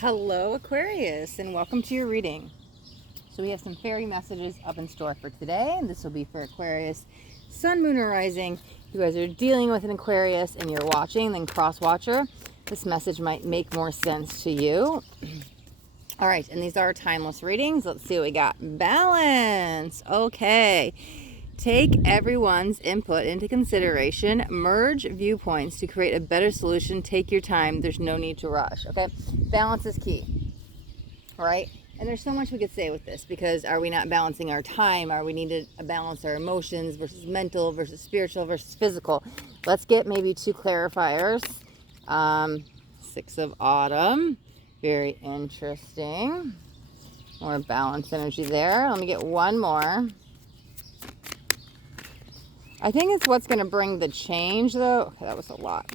Hello Aquarius, and welcome to your reading. So we have some fairy messages up in store for today, and this will be for Aquarius, Sun, Moon, or Rising. If you guys are dealing with an Aquarius and you're watching, then cross-watcher, this message might make more sense to you. All right, and these are timeless readings. Let's see what we got. Balance. Okay. Take everyone's input into consideration. Merge viewpoints to create a better solution. Take your time. There's no need to rush. Okay? Balance is key. Right? And there's so much we could say with this, because are we not balancing our time? Are we need to balance our emotions versus mental versus spiritual versus physical? Let's get maybe two clarifiers. Six of Autumn. Very interesting. More balance energy there. Let me get one more. I think it's what's going to bring the change, though. Okay, that was a lot.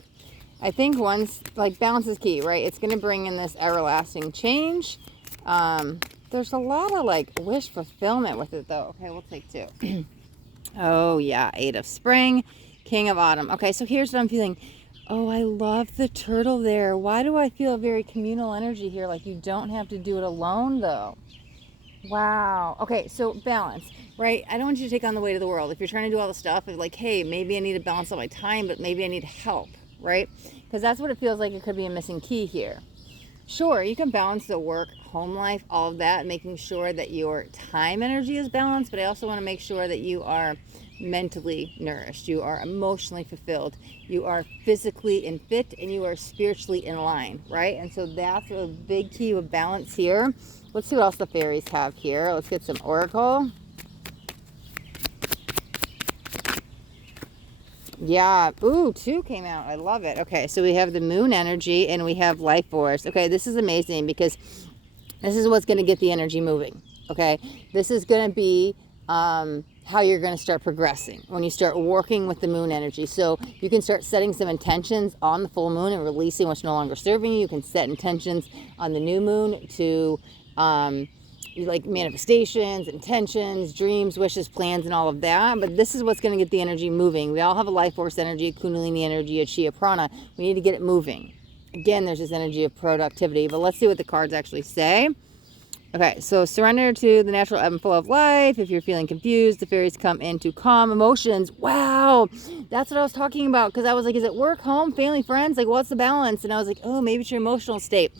I think once, like, balance is key, right? It's going to bring in this everlasting change. There's a lot of, like, wish fulfillment with it, though. Okay, we'll take two. Oh, yeah. Eight of Spring, King of Autumn. Okay, so here's what I'm feeling. Oh, I love the turtle there. Why do I feel a very communal energy here? Like, you don't have to do it alone, though. Wow. Okay, so balance, right? I don't want you to take on the weight of the world. If you're trying to do all the stuff of like, hey, maybe I need to balance out my time, but maybe I need help, right? Because that's what it feels like. It could be a missing key here. Sure, you can balance the work, home life, all of that, making sure that your time energy is balanced, but I also want to make sure that you are mentally nourished, you are emotionally fulfilled, you are physically in fit, and you are spiritually in line, right? And so that's a big key with balance here. Let's see what else the fairies have here. Let's get some oracle. Yeah. Ooh, two came out. I love it. Okay, so we have the moon energy and we have life force. Okay, this is amazing because this is what's going to get the energy moving. Okay, this is going to be how you're going to start progressing when you start working with the moon energy. So you can start setting some intentions on the full moon and releasing what's no longer serving you. You can set intentions on the new moon to like manifestations, intentions, dreams, wishes, plans, and all of that. But this is what's going to get the energy moving. We all have a life force energy, a kundalini energy, a chia prana. We need to get it moving. Again, there's this energy of productivity. But let's see what the cards actually say. Okay, so surrender to the natural ebb and flow of life. If you're feeling confused, the fairies come in to calm emotions. Wow, that's what I was talking about, because I was like, is it work, home, family, friends? Like, what's the balance? And I was like, oh, maybe it's your emotional state,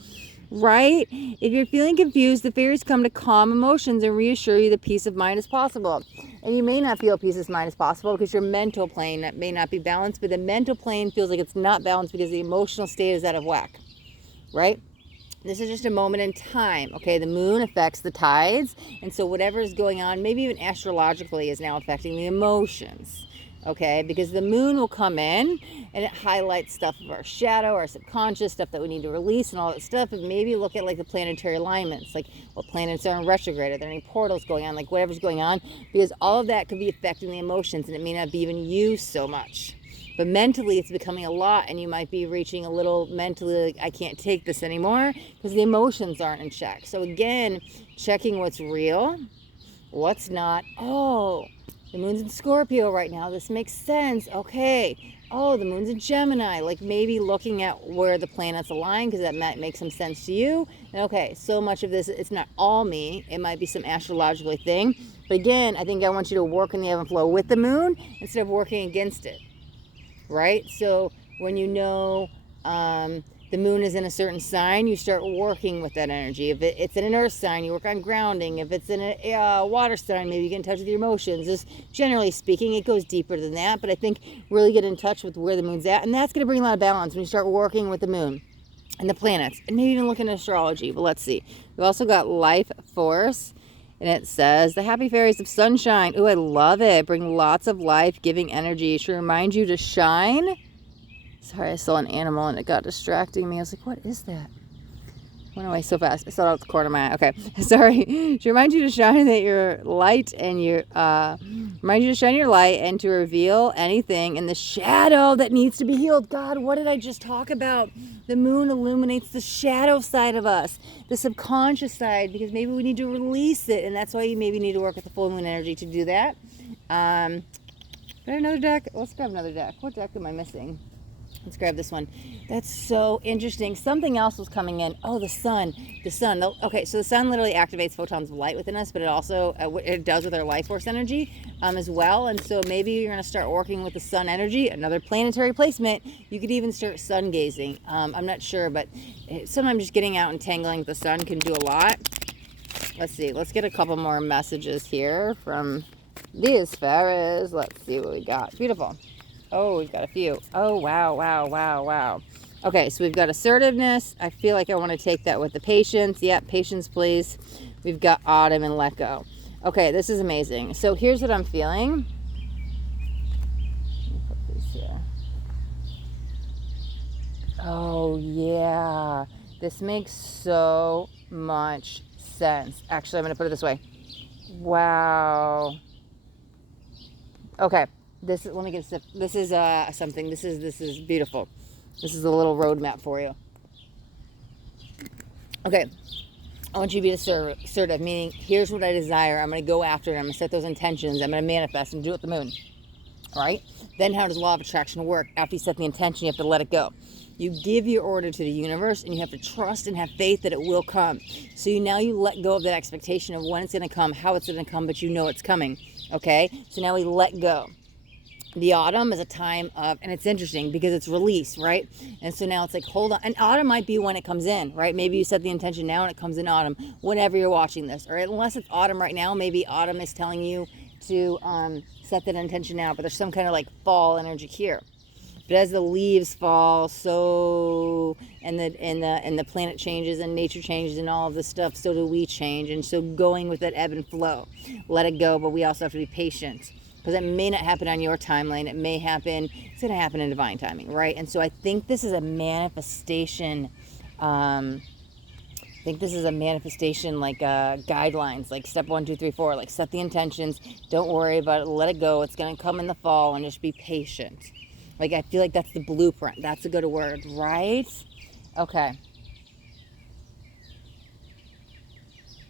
right? If you're feeling confused, the fairies come to calm emotions and reassure you that peace of mind is possible. And you may not feel peace of mind is possible because your mental plane may not be balanced, but the mental plane feels like it's not balanced because the emotional state is out of whack, right? This is just a moment in time, okay? The moon affects the tides, and so whatever is going on, maybe even astrologically, is now affecting the emotions, okay? Because the moon will come in, and it highlights stuff of our shadow, our subconscious, stuff that we need to release, and all that stuff, and maybe look at, like, the planetary alignments, like what planets are in retrograde, are there any portals going on, like whatever's going on, because all of that could be affecting the emotions, and it may not be even you so much. But mentally, it's becoming a lot, and you might be reaching a little mentally, like, I can't take this anymore, because the emotions aren't in check. So again, checking what's real, what's not. Oh, the moon's in Scorpio right now. This makes sense. Okay. Oh, the moon's in Gemini. Like, maybe looking at where the planets align, because that might make some sense to you. And okay, so much of this, it's not all me. It might be some astrological thing. But again, I think I want you to work in the ebb and flow with the moon instead of working against it. Right? So when you know the moon is in a certain sign, you start working with that energy. If it's in an earth sign, you work on grounding. If it's in a water sign, maybe you get in touch with your emotions. Just generally speaking, it goes deeper than that. But I think really get in touch with where the moon's at. And that's going to bring a lot of balance when you start working with the moon and the planets. And maybe even looking at astrology. But let's see. We've also got life force. And it says, the happy fairies of sunshine. Ooh, I love it. Bring lots of life-giving energy. It should remind you to shine. Sorry, I saw an animal and it got distracting me. I was like, what is that? Went away so fast. I saw it out the corner of my eye. Okay, sorry. To remind you to shine that your light and your remind you to shine your light and to reveal anything in the shadow that needs to be healed. God, what did I just talk about? The moon illuminates the shadow side of us, the subconscious side, because maybe we need to release it, and that's why you maybe need to work with the full moon energy to do that. Is there another deck? Let's grab another deck. What deck am I missing? Let's grab this one. That's so interesting. Something else was coming in. Oh, the sun. The sun. Okay, so the sun literally activates photons of light within us, but it also, it does with our life force energy as well. And so maybe you're going to start working with the sun energy, another planetary placement. You could even start sun gazing. I'm not sure, but sometimes just getting out and tangling with the sun can do a lot. Let's see. Let's get a couple more messages here from these fairies. Let's see what we got. Beautiful. Oh, we've got a few. Oh, wow, wow, wow, wow. Okay, so we've got assertiveness. I feel like I want to take that with the patience. Yep, patience, please. We've got autumn and let go. Okay, this is amazing. So here's what I'm feeling. Let me put these here. Oh, yeah. This makes so much sense. Actually, I'm going to put it this way. Wow. Okay. Let me get a sip. This is something. This is beautiful. This is a little roadmap for you. Okay, I want you to be assertive, meaning here's what I desire. I'm going to go after it. I'm going to set those intentions. I'm going to manifest and do it with the moon. All right? Then how does law of attraction work? After you set the intention, you have to let it go. You give your order to the universe, and you have to trust and have faith that it will come. So now you let go of that expectation of when it's going to come, how it's going to come, but you know it's coming. Okay? So now we let go. The autumn is a time of, and it's interesting because it's release, right? And so now it's like, hold on. And autumn might be when it comes in, right? Maybe you set the intention now and it comes in autumn, whenever you're watching this. Or unless it's autumn right now, maybe autumn is telling you to set that intention now. But there's some kind of like fall energy here. But as the leaves fall, so and the planet changes and nature changes and all of this stuff, so do we change. And so going with that ebb and flow, let it go. But we also have to be patient. Because it may not happen on your timeline. It may happen, it's going to happen in divine timing, right? And so I think this is a manifestation. I think this is a manifestation like guidelines, like step 1, 2, 3, 4. Like set the intentions. Don't worry about it. Let it go. It's going to come in the fall and just be patient. Like I feel like that's the blueprint. That's a good word, right? Okay.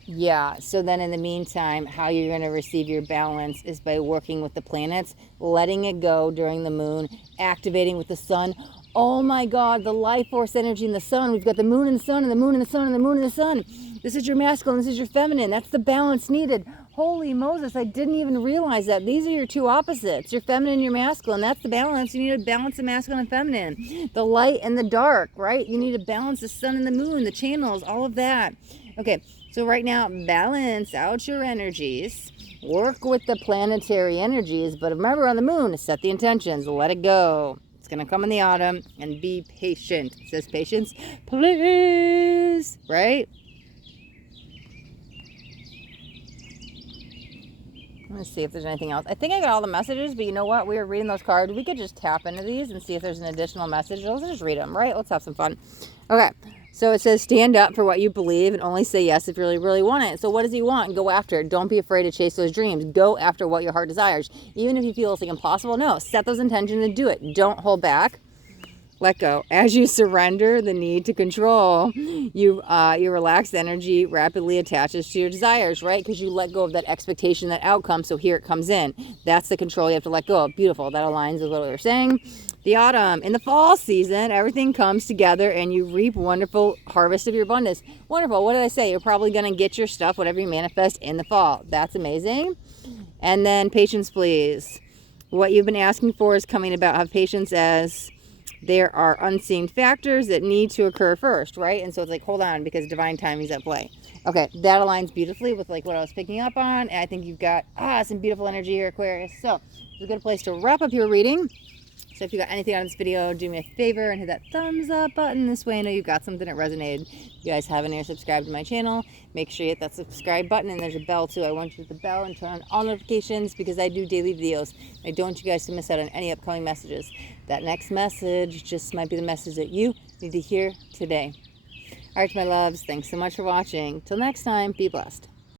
Yeah, so then in the meantime, how you're going to receive your balance is by working with the planets, letting it go during the moon, activating with the sun. Oh my God, the life force energy in the sun. We've got the moon and the sun and the moon and the sun and the moon and the sun. This is your masculine, this is your feminine. That's the balance needed. Holy Moses, I didn't even realize that. These are your two opposites, your feminine and your masculine. That's the balance. You need to balance the masculine and feminine. The light and the dark, right? You need to balance the sun and the moon, the channels, all of that. Okay. So right now, balance out your energies, work with the planetary energies, but remember on the moon, set the intentions, let it go. It's going to come in the autumn, and be patient. It says patience, please, right? Let me see if there's anything else. I think I got all the messages, but you know what? We were reading those cards. We could just tap into these and see if there's an additional message. Let's just read them, right? Let's have some fun. Okay. So it says, stand up for what you believe and only say yes if you really, really want it. So what does he want? Go after it. Don't be afraid to chase those dreams. Go after what your heart desires. Even if you feel it's like impossible, no, set those intentions and do it. Don't hold back. Let go. As you surrender the need to control, your relaxed energy rapidly attaches to your desires, right? Because you let go of that expectation, that outcome. So here it comes in. That's the control you have to let go of. Beautiful. That aligns with what we were saying. The autumn. In the fall season, everything comes together and you reap wonderful harvest of your abundance. Wonderful. What did I say? You're probably going to get your stuff, whatever you manifest, in the fall. That's amazing. And then patience, please. What you've been asking for is coming about. Have patience, as there are unseen factors that need to occur first, right? And so it's like, hold on, because divine timing is at play. Okay, that aligns beautifully with like what I was picking up on. And I think you've got some beautiful energy here, Aquarius. So it's a good place to wrap up your reading. So if you got anything out of this video, do me a favor and hit that thumbs up button. This way I know you got something that resonated. If you guys haven't yet subscribed to my channel, make sure you hit that subscribe button, and there's a bell too. I want you to hit the bell and turn on all notifications because I do daily videos. I don't want you guys to miss out on any upcoming messages. That next message just might be the message that you need to hear today. All right, my loves, thanks so much for watching. Till next time, be blessed.